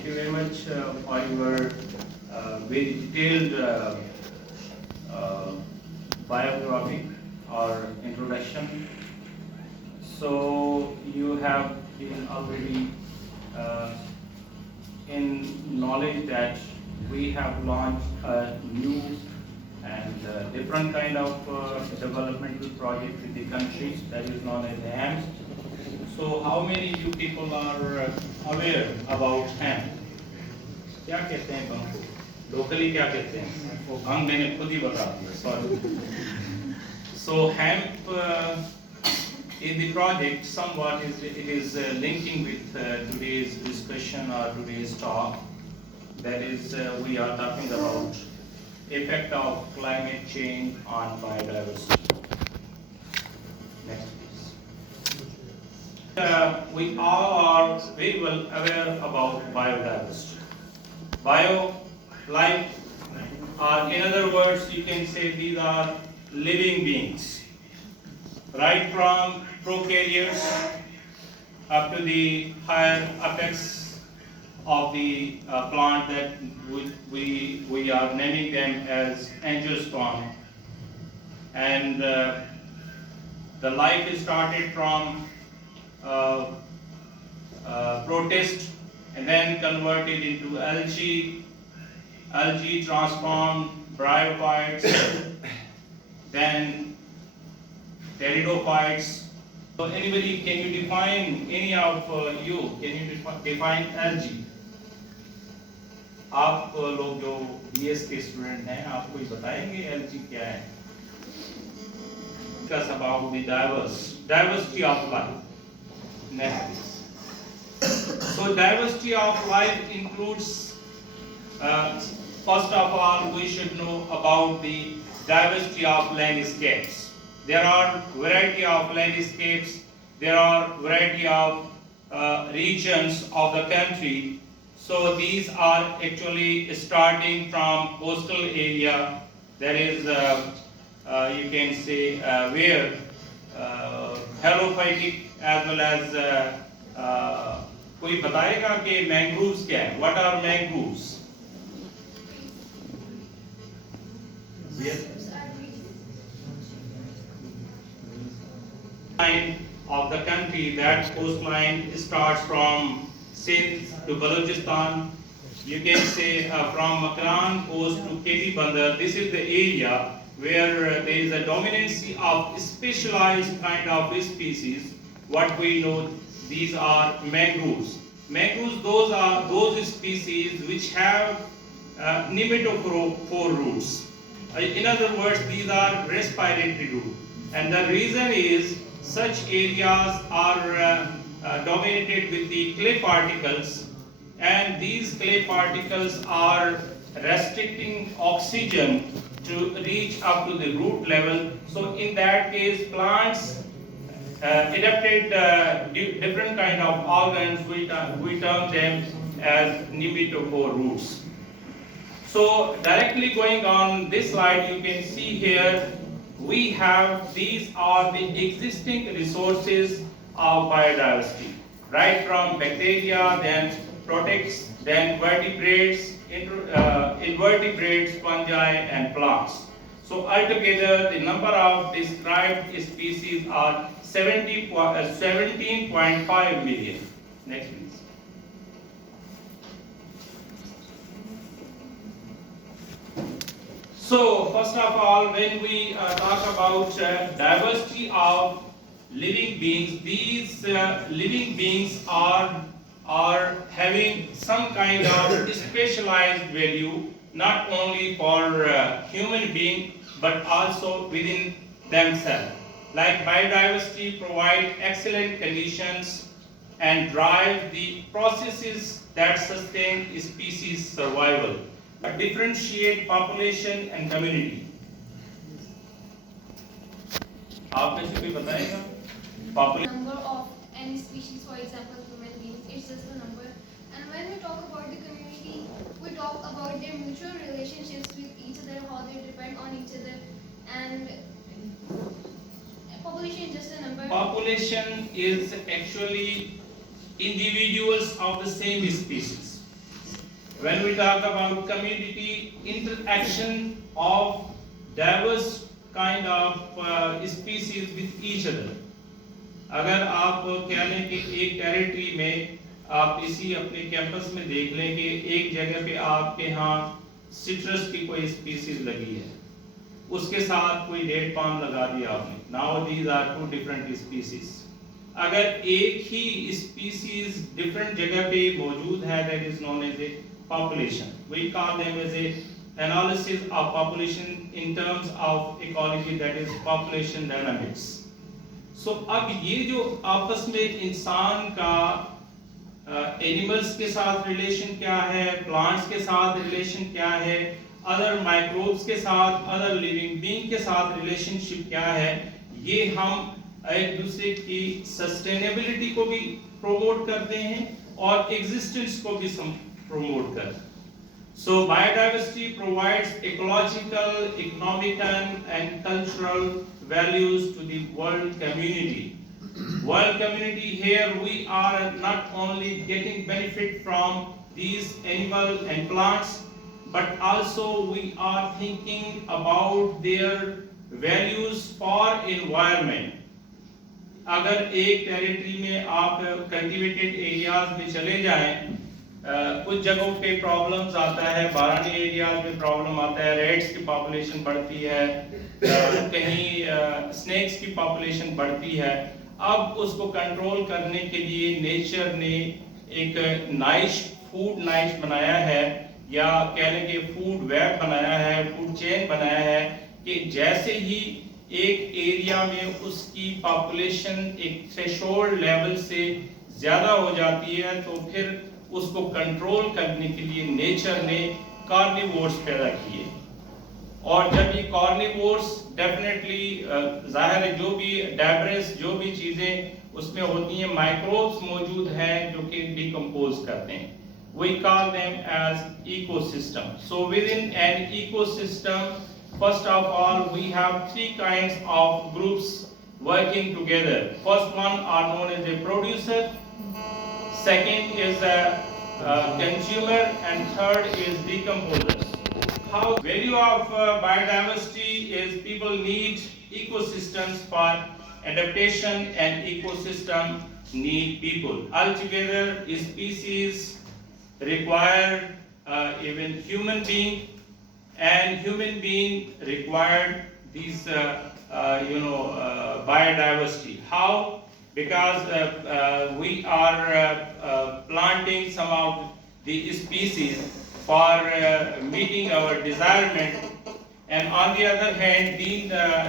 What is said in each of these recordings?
Thank you very much for your very detailed biographic or introduction. So you have been already in knowledge that we have launched a new and different kind of developmental project in the country that is known as HAMS. So how many of you people are aware about HAM? क्या कहते हैं बंको? Locally क्या कहते हैं? हम मैंने खुद ही बता दिया. Sorry. So HAMP in the project somewhat it is linking with today's discussion or today's talk. That is we are talking about effect of climate change on biodiversity. Next please. We all are very well aware about biodiversity. Bio, life, or in other words you can say these are living beings. Right from prokaryotes up to the higher apex of the plant that we are naming them as angiosperm, and the life is started from protist and then converted into algae transformed bryophytes, then pteridophytes. So anybody, can you define, any of you, can you define algae? आप लोग जो BS के student हैं, आपको ही बताएंगे algae क्या है? Discuss about the diversity of life. Next. So diversity of life includes, first of all, we should know about the diversity of landscapes. There are variety of landscapes, there are variety of regions of the country. So these are actually starting from coastal area, that is you can say where halophytic as well as कोई बताएगा कि mangroves क्या है? What are mangroves? Line of the country, that coastline starts from Sindh to Balochistan. You can say from Makran coast to Keti Bandar. This is the area where there is a dominancy of specialized kind of species. What we know, these are mangroves. Mangroves, those are those species which have nematophore roots. In other words, these are respiratory roots. And the reason is such areas are dominated with the clay particles, and these clay particles are restricting oxygen to reach up to the root level. So in that case, plants adapted different kind of organs, we term them as nematophore roots. So directly going on this slide, you can see here we have, these are the existing resources of biodiversity, right from bacteria, then protists, then vertebrates, invertebrates, fungi and plants. So altogether the number of described species are 17.5 million. Next please. So first of all, when we talk about diversity of living beings, these living beings are having some kind of specialized value, not only for human being but also within themselves. Like biodiversity provide excellent conditions and drive the processes that sustain species survival, differentiate population and community. आप में से कोई बताएगा? Number of any species, for example human beings, it's just a number. And when we talk about the community, we talk about their mutual relationships with each other, how they depend on each other, and population is just a number. Population is actually individuals of the same species. When we talk about community interaction of diverse kind of species with each other, अगर आप कह लें कि एक territory में आप इसी अपने कैंपस में देख लें कि एक जगह पे आपके यहाँ सिट्रस की कोई स्पीसीज लगी है, उसके साथ कोई डेट पाम लगा दिया आपने, now these are two different species. अगर एक ही स्पीसीज डिफरेंट जगह पे मौजूद है, that is known as a population. We call them as a analysis of population in terms of ecology, that is population dynamics. So अब ये जो आपस में इंसान का एनिमल्स के साथ रिलेशन क्या है, प्लांट्स के साथ रिलेशन क्या है, अदर माइक्रोब्स के साथ, अदर लिविंग बीइंग के साथ रिलेशनशिप क्या है, ये हम एक दूसरे की सस्टेनेबिलिटी को भी प्रोमोट करते हैं और एग्जिस्टेंस को भी प्रोमोट करते हैं। So biodiversity provides ecological, economic and cultural values to the world community. World community, here we are not only getting benefit from these animals and plants, but also we are thinking about their values for environment. अगर एक territory में आप cultivated areas में चले जाएं, कुछ जगहों पे प्रॉब्लम्स आता है, बारानी एरियाज में प्रॉब्लम आता है, रेड्स की पॉपुलेशन बढ़ती है, कहीं स्नेक्स की पॉपुलेशन बढ़ती है। अब उसको कंट्रोल करने के लिए नेचर ने एक नाइश फूड नाइश बनाया है, या कह लें कि फूड वेब बनाया है, फूड चेन बनाया है, कि जैसे ही एक एरिया में उसकी पॉपुलेशन एक थ्रेशोल्ड लेवल से ज्यादा हो जाती है, तो फिर उसको कंट्रोल करने के लिए नेचर ने कार्निवोर्स पैदा किए। और जब ये कार्निवोर्स डेफिनेटली जाहिर है, जो भी डेब्रिस, जो भी चीजें उसमें होती हैं, माइक्रोब्स मौजूद हैं जो कि डिकम्पोज करते हैं। We call them as ecosystem. So within an ecosystem, first of all, we have three kinds of groups working together. First one are known as a producer, second is a consumer, and third is decomposers. How value of biodiversity is people need ecosystems for adaptation, and ecosystem need people. Altogether, species require even human being, and human being required these biodiversity. How? Because we are planting some of the species for meeting our desirement, and on the other hand,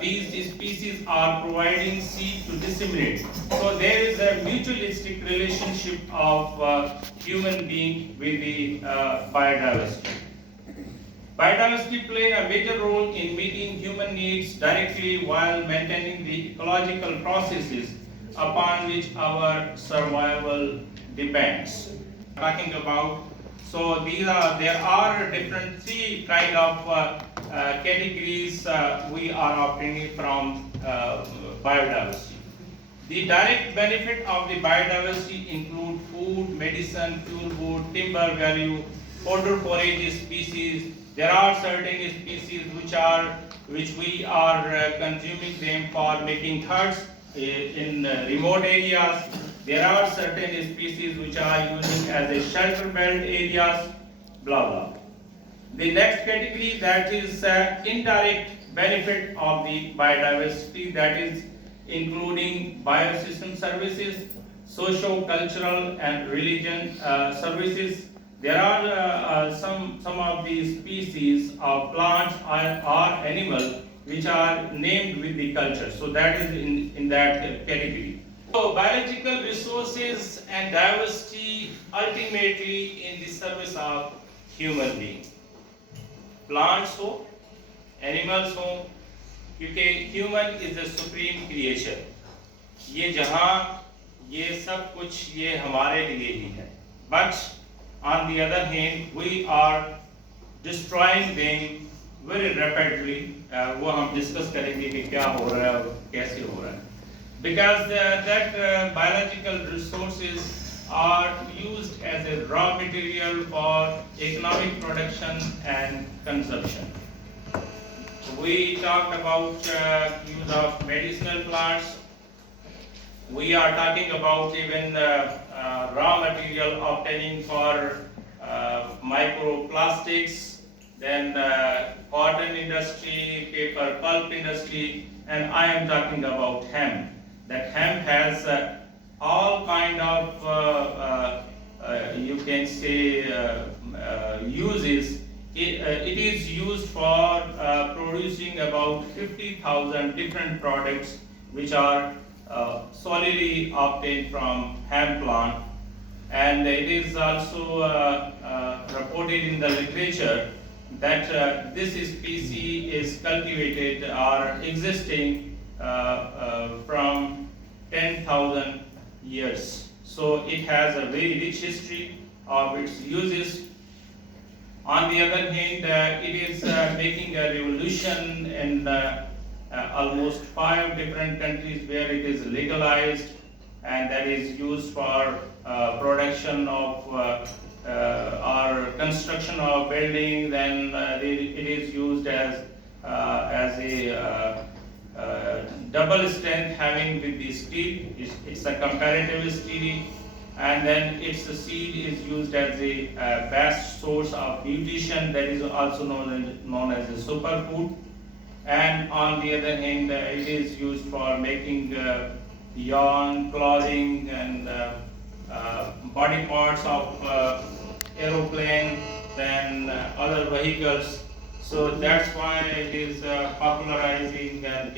these species are providing seed to disseminate. So there is a mutualistic relationship of human being with the biodiversity. Biodiversity play a major role in meeting human needs directly while maintaining the ecological processes upon which our survival depends. Talking about, so there are different three kind of categories we are obtaining from biodiversity. The direct benefit of the biodiversity include food, medicine, fuel wood, timber value, fodder forage species. There are certain species which we are consuming them for making huts in remote areas. There are certain species which are using as a shelter belt areas, blah blah. The next category, that is indirect benefit of the biodiversity, that is including biosystem services, socio-cultural and religion services. There are some of these species of plants or animals which are named with the culture. So that is in that category. So biological resources and diversity ultimately in the service of human being. Plants हो, animals हो, क्योंकि human is the supreme creature. ये जहाँ ये सब कुछ ये हमारे लिए ही है. But on the other hand, we are destroying them very rapidly. वो हम discuss करेंगे कि क्या हो रहा है और कैसे हो रहा है. Because that biological resources are used as a raw material for economic production and consumption. We talked about use of medicinal plants. We are talking about even raw material obtaining for microplastics, then cotton industry, paper pulp industry, and I am talking about hemp. That hemp has all kind of you can say uses. It is used for producing about 50,000 different products which are solely obtained from hemp plant, and it is also reported in the literature that this species is cultivated or existing from 10,000 years. So it has a very rich history of its uses. On the other hand, it is making a revolution in almost 5 different countries where it is legalized, and that is used for production of or construction of buildings. Then it is used as a double strength having with the steel. It's a comparative steel, and then its seed is used as a best source of nutrition, that is also known as a superfood. And on the other hand, it is used for making yarn, clothing, and body parts of aeroplane, then other vehicles. So that's why it is popularizing, and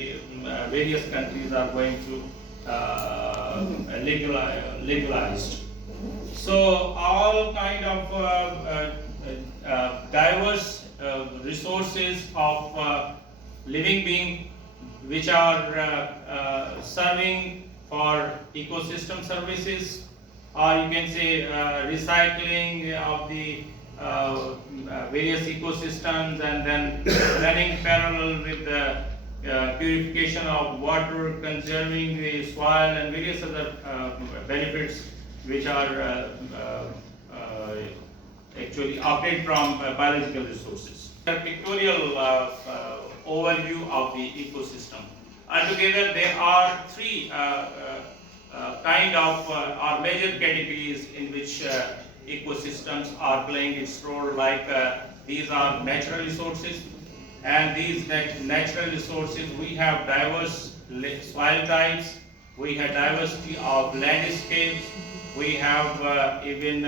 various countries are going to legalized. So all kind of diverse resources of living being which are serving for ecosystem services, or you can say recycling of the various ecosystems, and then running parallel with the purification of water, conserving the soil, and various other benefits which are actually obtained from biological resources. A pictorial overview of the ecosystem. Altogether, there are 3 kind of or major categories in which ecosystems are playing its role. Like these are natural resources, and these natural resources, we have diverse soil types, we have diversity of landscapes, we have even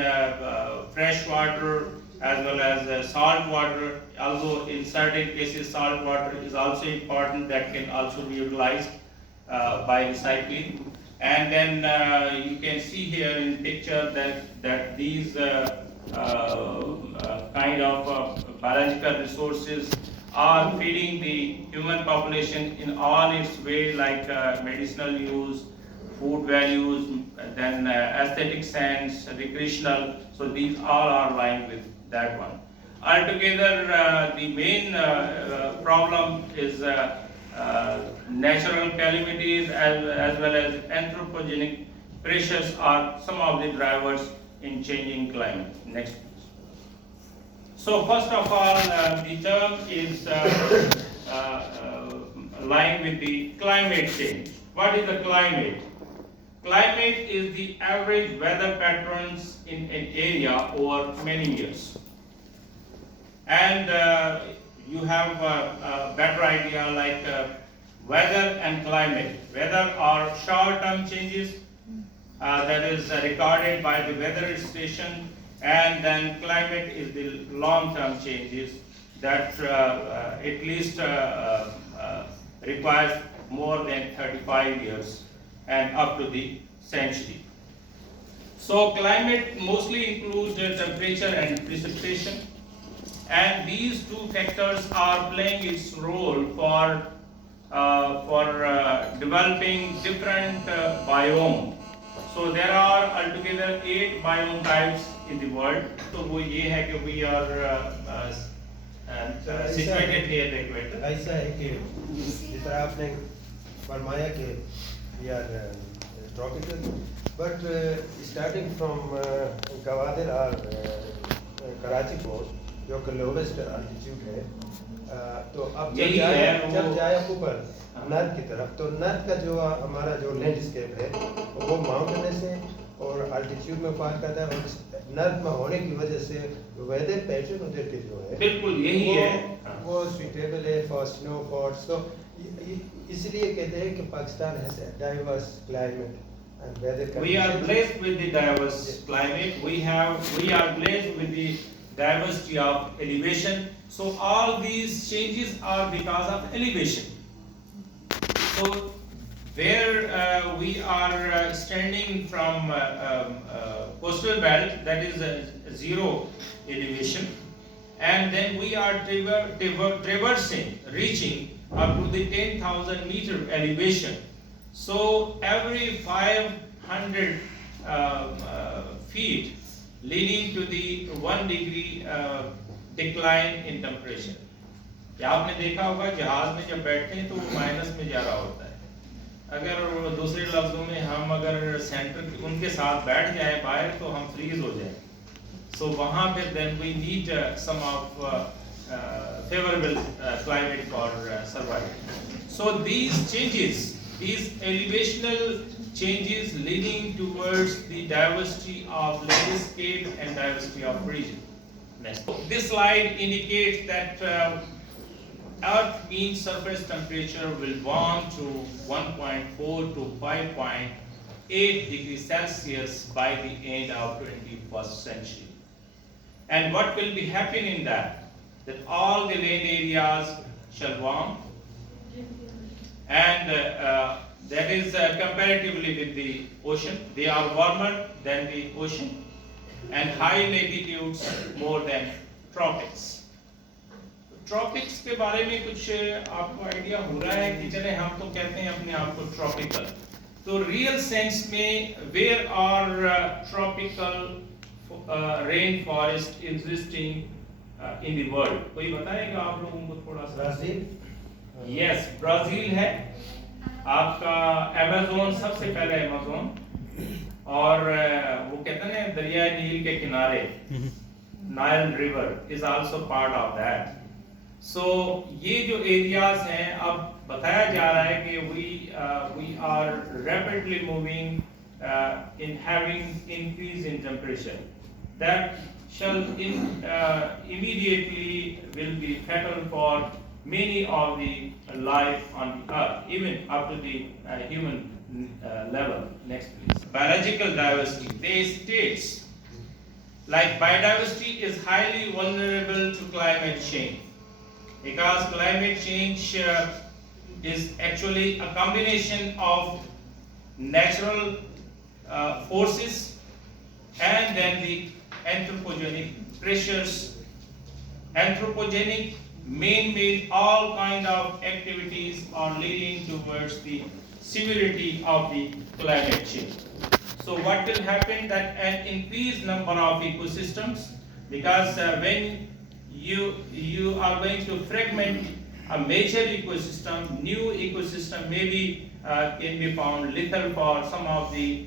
fresh water as well as salt water. Although in certain cases salt water is also important, that can also be utilized by recycling. And then you can see here in picture that these kind of biological resources are feeding the human population in all its way, like medicinal use, food values, then aesthetic sense, recreational. So these all are aligned with that one. Altogether, the main problem is natural calamities as well as anthropogenic pressures are some of the drivers in changing climate. Next, please. So first of all, the term is aligned with the climate change. What is the climate? Climate is the average weather patterns in an area over many years. And you have a better idea, like weather and climate. Weather are short-term changes that is recorded by the weather station, and then climate is the long-term changes that at least requires more than 35 years and up to the century. So climate mostly includes the temperature and precipitation, and these 2 factors are playing its role for developing different biome. So there are altogether 8 biome types in the world. So वो ये है कि we are situated near the equator. ऐसा है कि जिस तरह आपने फरमाया कि we are tropical, But starting from Gwadir or Karachi port, जो कि lowest altitude है, तो अब जब जाए ऊपर नर्थ की तरफ, तो नर्थ का जो हमारा जो लैंडस्केप है वो माउंटेनस है और अल्टीट्यूड में पार करता है, और नर्थ में होने की वजह से वेदर पैटर्न उधर के जो है बिल्कुल यही है, वो सुटेबल है फॉर स्नोफॉल. सो इसलिए कहते हैं कि Pakistan has a diverse climate and weather conditions. We are blessed with the diverse climate. We are blessed with the diversity of elevation. So all these changes are because of elevation. So where we are standing from coastal belt, that is zero elevation, and then we are traversing, reaching up to the 10,000 meter elevation. So every 500 feet leading to the 1 degree decline in temperature. क्या आपने देखा होगा जहाज में जब बैठते हैं तो वो माइनस में जा रहा होता है. अगर दूसरे लफ्जों में हम अगर सेंटर उनके साथ बैठ जाएं बाहर तो हम फ्रीज हो जाएं. So वहाँ पे then we need some of favorable climate for survival. So these changes, these elevational changes leading towards the diversity of landscape and diversity of region. Next. This slide indicates that Earth mean surface temperature will warm to 1.4 to 5.8 degrees Celsius by the end of 21st century. And what will be happening in that? That all the land areas shall warm, and that is comparatively with the ocean. They are warmer than the ocean, and high latitudes more than tropics. Tropics के बारे में कुछ आपको idea हो रहा है कि चले हम तो कहते हैं अपने आप को ट्रॉपिकल, तो रियल सेंस में where are tropical rain forest existing in the world, कोई बताएगा आप लोगों को थोड़ा सा? ब्राजील. यस, ब्राजील है आपका. अमेज़न सबसे पहले अमेज़न, और वो कहते हैं ना दरिया नील के किनारे, Nile river is also part of that. So ये जो एरियाज हैं, अब बताया जा रहा है कि we are rapidly moving in having increase in temperature that shall immediately will be fatal for many of the life on the earth, even up to the human level. Next please. Biological diversity. They states like biodiversity is highly vulnerable to climate change because climate change is actually a combination of natural forces and then the anthropogenic pressures. Anthropogenic, man-made, all kind of activities are leading towards the severity of the climate change. So what will happen that an increased number of ecosystems, because when you are going to fragment a major ecosystem, new ecosystem maybe can be found lethal for some of the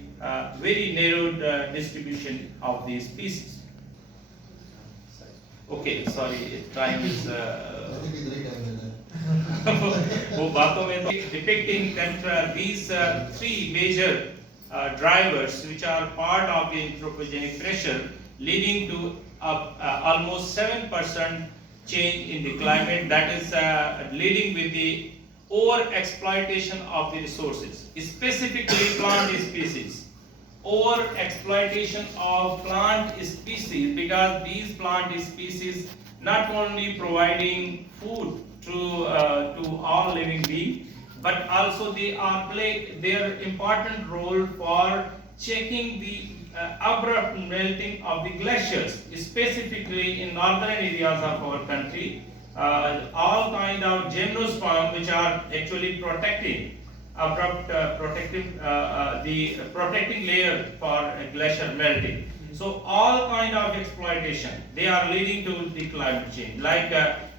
very narrowed distribution of these species. Okay, sorry, time is वो बातों में depicting that these three major drivers which are part of the anthropogenic pressure leading to almost 7% change in the climate, that is leading with the over exploitation of the resources, specifically plant species. Over exploitation of plant species, because these plant species not only providing food to all living beings, but also they are play their important role for checking the abrupt melting of the glaciers, specifically in northern areas of our country. All kind of gymnosperm which are actually protecting abrupt the protecting layer for glacier melting. So all kind of exploitation, they are leading to the climate change, like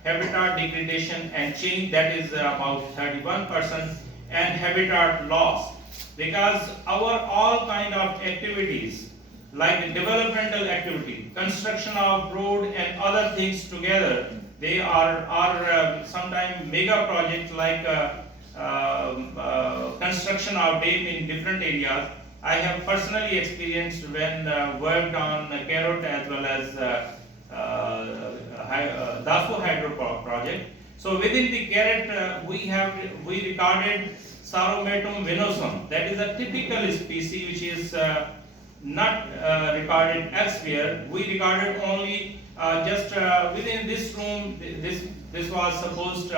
habitat degradation and change, that is about 31%, and habitat loss, because our all kind of activities, like developmental activity, construction of road and other things together, they are sometimes mega projects like construction of dam in different areas. I have personally experienced when worked on Carrot as well as Dasu Hydro project. So within the Carrot, we recorded Sarometum venosum. That is a typical species which is not recorded elsewhere. We recorded only just within this room. This was supposed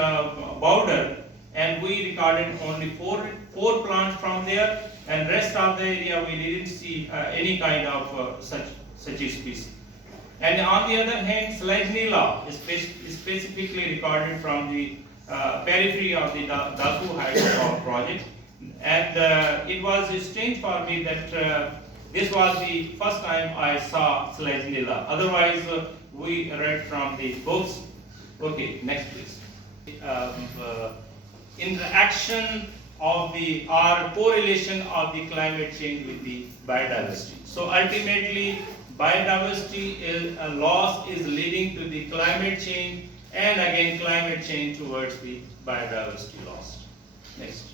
border, and we recorded only four plants from there, and rest of the area we didn't see any kind of such a species. And on the other hand, Slagnila is specifically recorded from the periphery of the Dasu Hydro project, and it was strange for me that this was the first time I saw Slagnila. Otherwise, we read from the books. Okay, next please. Interaction of the or correlation of the climate change with the biodiversity. So ultimately, biodiversity loss is leading to the climate change, and again climate change towards the biodiversity loss. Next.